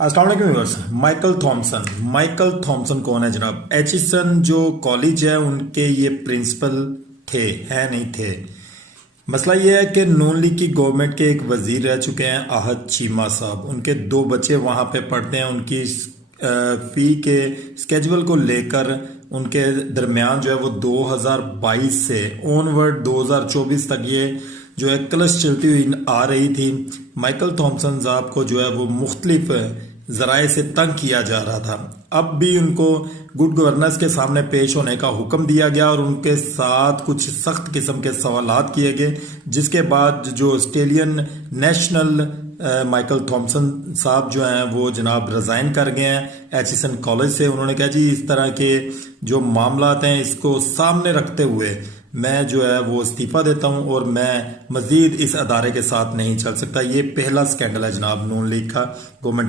अस्सलाम वालेकुम viewers. Michael Thompson कौन है जनाब? एचिसन जो कॉलेज है उनके ये प्रिंसिपल थे, हैं नहीं थे। मसला ये है कि नून लीग की गवर्नमेंट के एक वजीर रह चुके हैं आहद चीमा साहब। उनके दो बच्चे वहाँ पे पढ़ते हैं। उनकी फ़ी के स्केजुअल को लेकर उनके दरमियान जो है वो 2022 से ऑनवर्ड 2024 तक ये जो है क्लश चलती हुई आ रही थी। माइकल थॉमसन साहब को जो है वो मुख्तलिफ जराए से तंग किया जा रहा था। अब भी उनको गुड गवर्नेंस के सामने पेश होने का हुक्म दिया गया और उनके साथ कुछ सख्त किस्म के सवालात किए गए, जिसके बाद जो ऑस्ट्रेलियन नेशनल माइकल थॉमसन साहब जो हैं वो जनाब रिज़ाइन कर गए हैं एचिसन कॉलेज से। उन्होंने कहा जी इस तरह के जो मामलात हैं इसको सामने रखते हुए मैं जो है वो इस्तीफ़ा देता हूं और मैं मज़ीद इस अदारे के साथ नहीं चल सकता। ये पहला स्कैंडल है जनाब नून लीग का। गवर्नमेंट